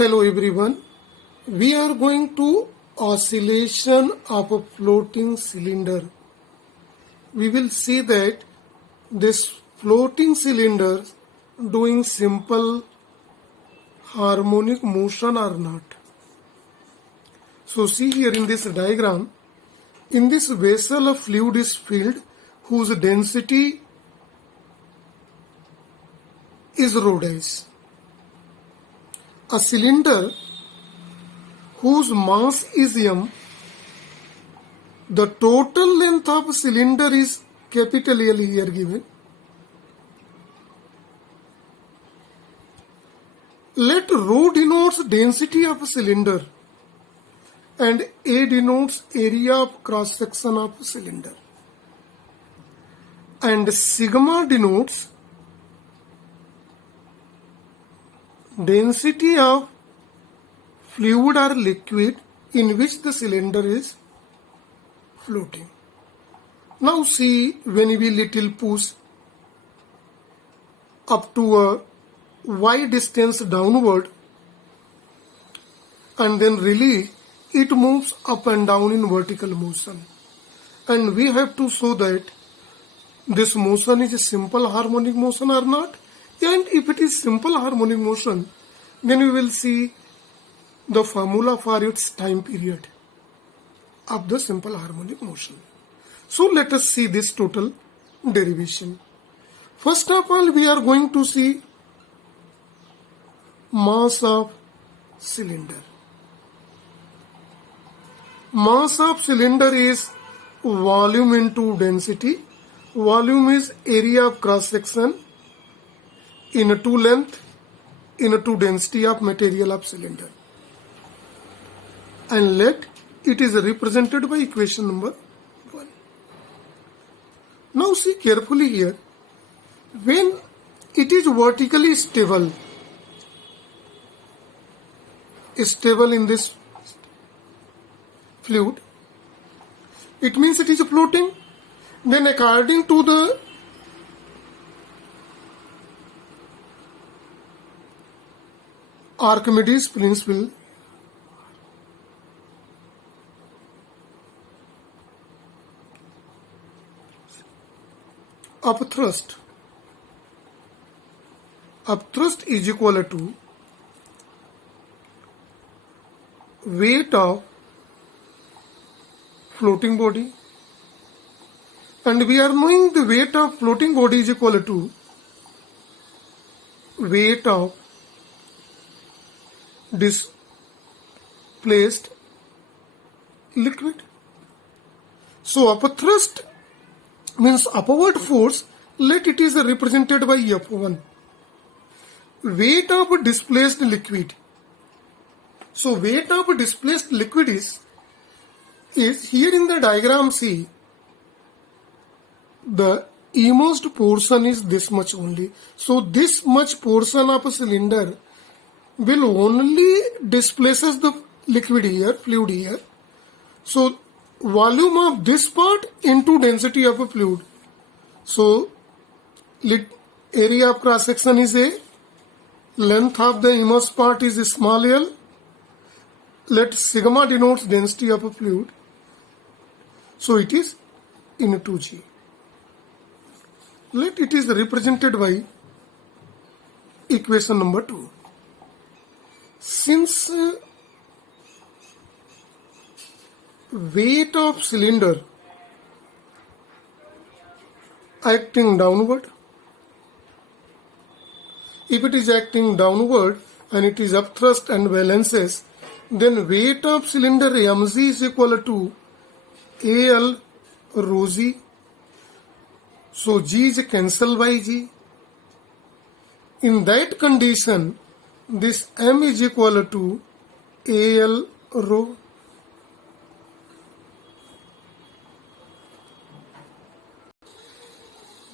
Hello everyone. We are going to oscillation of a floating cylinder. We will see that this floating cylinder doing simple harmonic motion or not. So see here in this diagram, in this vessel a fluid is filled whose density is rho dash. A cylinder whose mass is m, the total length of cylinder is capital L here given. Let rho denotes density of a cylinder and A denotes area of cross section of a cylinder, and sigma denotes density of fluid or liquid in which the cylinder is floating. Now see, when we little push up to a y distance downward and then release, it moves up and down in vertical motion. And we have to show that this motion is a simple harmonic motion or not. And if it is simple harmonic motion, then we will see the formula for its time period of the simple harmonic motion. So let us see this total derivation. First of all, we are going to see mass of cylinder. Mass of cylinder is volume into density. Volume is area of cross section into length into density of material of cylinder, and let it is represented by equation number 1. Now see carefully here, when it is vertically stable in this fluid, it means it is floating. Then according to the Archimedes principle, upthrust is equal to weight of floating body, and we are knowing the weight of floating body is equal to weight of displaced liquid. So upthrust means upward force, let it is represented by F1. Weight of displaced liquid. So weight of displaced liquid is here in the diagram. See, the inmost portion is this much only. So this much portion of a cylinder will only displaces the liquid here, fluid here. So volume of this part into density of a fluid. So area of cross section is A, length of the immersed part is small l. Let sigma denotes density of a fluid. So it is into G. Let it is represented by equation number 2. Since weight of cylinder acting downward, if it is acting downward and it is upthrust and balances, then weight of cylinder mg is equal to al rho g. So g is cancelled by g. In that condition, this m is equal to al rho.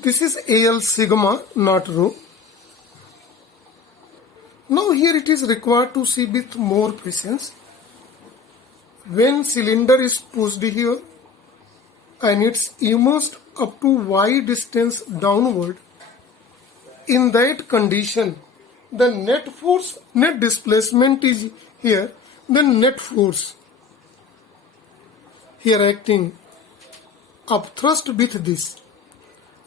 This is al sigma, not rho. Now here it is required to see with more patience. When cylinder is pushed here and it's immersed up to y distance downward, in that condition the net force, net displacement is here, then net force here acting upthrust with this.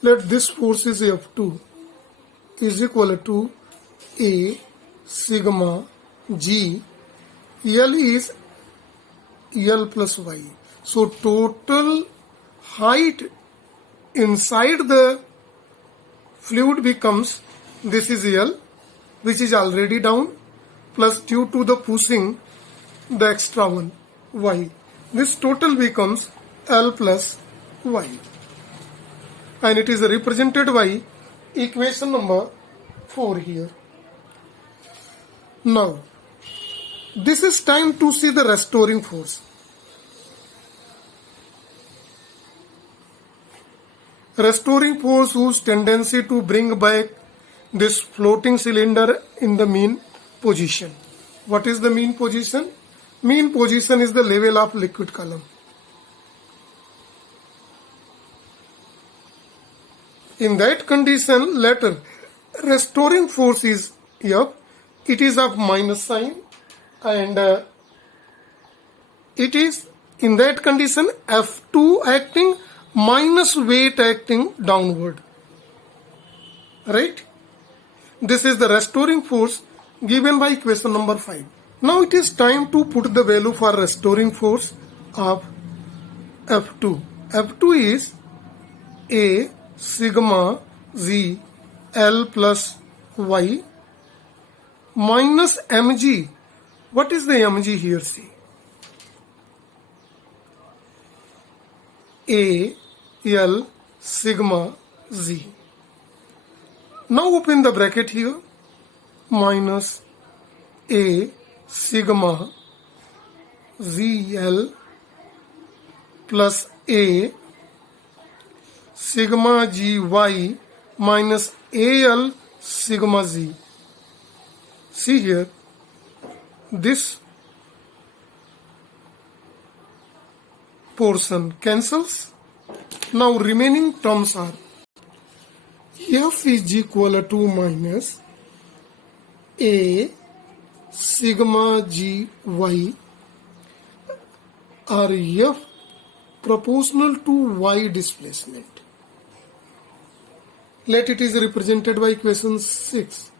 Let this force is F2 is equal to A sigma G. L is L plus Y. So total height inside the fluid becomes, this is L, which is already down, plus due to the pushing the extra one, Y. This total becomes L plus Y. And it is represented by equation number 4 here. Now, this is time to see the restoring force. Restoring force whose tendency to bring back this floating cylinder in the mean position. What is the mean position? Mean position is the level of liquid column. In that condition, later restoring force is F. It is of minus sign, and it is in that condition F2 acting minus weight acting downward. Right? This is the restoring force given by equation number 5. Now it is time to put the value for restoring force of F2. F2 is A sigma Z L plus Y minus mg. What is the mg here? See, A L sigma Z. Now open the bracket here, minus A sigma ZL plus A sigma GY minus AL sigma Z. See here, this portion cancels. Now remaining terms are F is equal to minus A sigma GY or F proportional to Y displacement. Let it is represented by equation 6.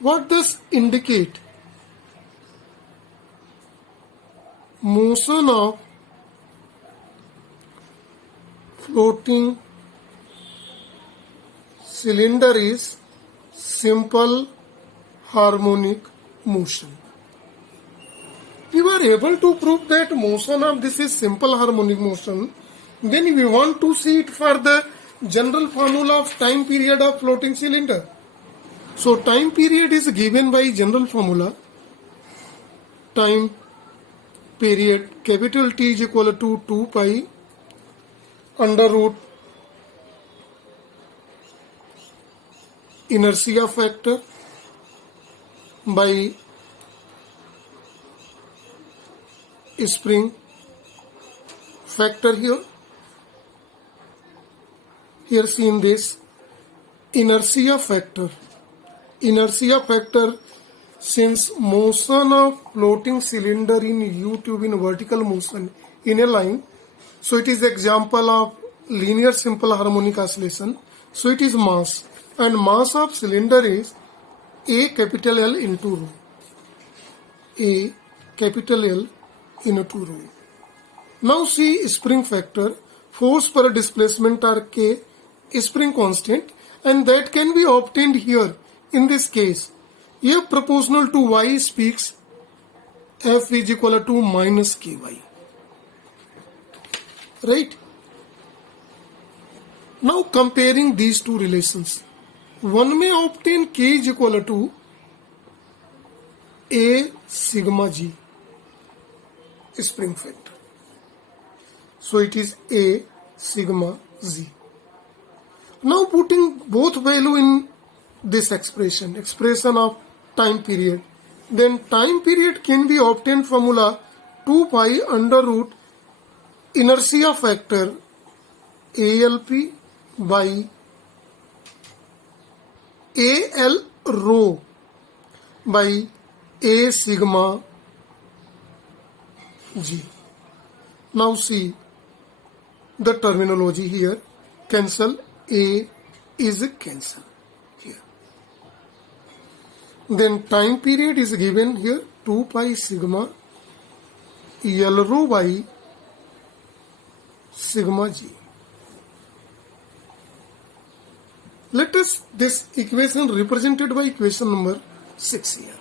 What does indicate? Motion of floating cylinder is simple harmonic motion. We were able to prove that motion of this is simple harmonic motion. Then we want to see it for the general formula of time period of floating cylinder. So time period is given by general formula. Time period capital T is equal to 2 pi under root inertia factor by spring factor here. Here seen this inertia factor. Inertia factor, since motion of floating cylinder in U-tube in vertical motion in a line, so it is example of linear simple harmonic oscillation. So it is mass, and mass of cylinder is A capital L into rho. A capital L into rho. Now see spring factor, force per displacement are K, spring constant, and that can be obtained here in this case. F proportional to Y speaks F is equal to minus Ky. Right? Now comparing these two relations, one may obtain K is equal to A sigma G, spring factor. So it is A sigma Z. Now putting both value in this expression of time period, then time period can be obtained formula 2 pi under root inertia factor ALP by AL rho by A sigma G. Now see the terminology here. Cancel. A is cancel here. Then time period is given here 2 pi sigma L rho by sigma G. Let us this equation represented by equation number 6 here.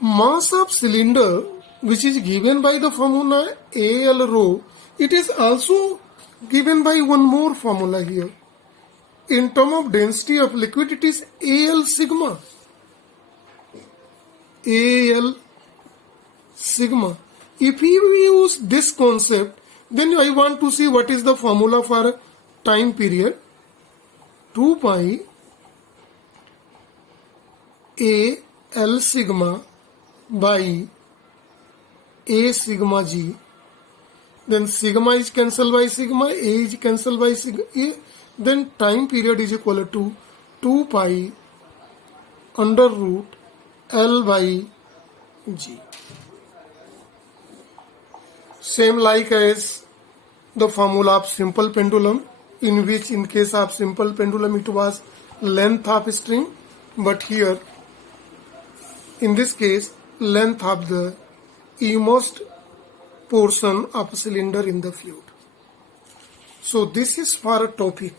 Mass of cylinder, which is given by the formula AL rho, it is also given by one more formula here. In term of density of liquid, it is AL sigma. AL sigma. If we use this concept, then I want to see what is the formula for time period. 2 pi AL sigma by A sigma G. Then sigma is cancelled by sigma, A is cancelled by sigma. Then time period is equal to 2 pi under root L by G. Same like as the formula of simple pendulum, in which in case of simple pendulum it was length of string, but here in this case length of the innermost portion of a cylinder in the fluid. So this is for a topic.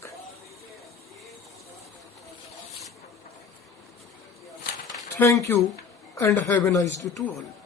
Thank you and have a nice day to all.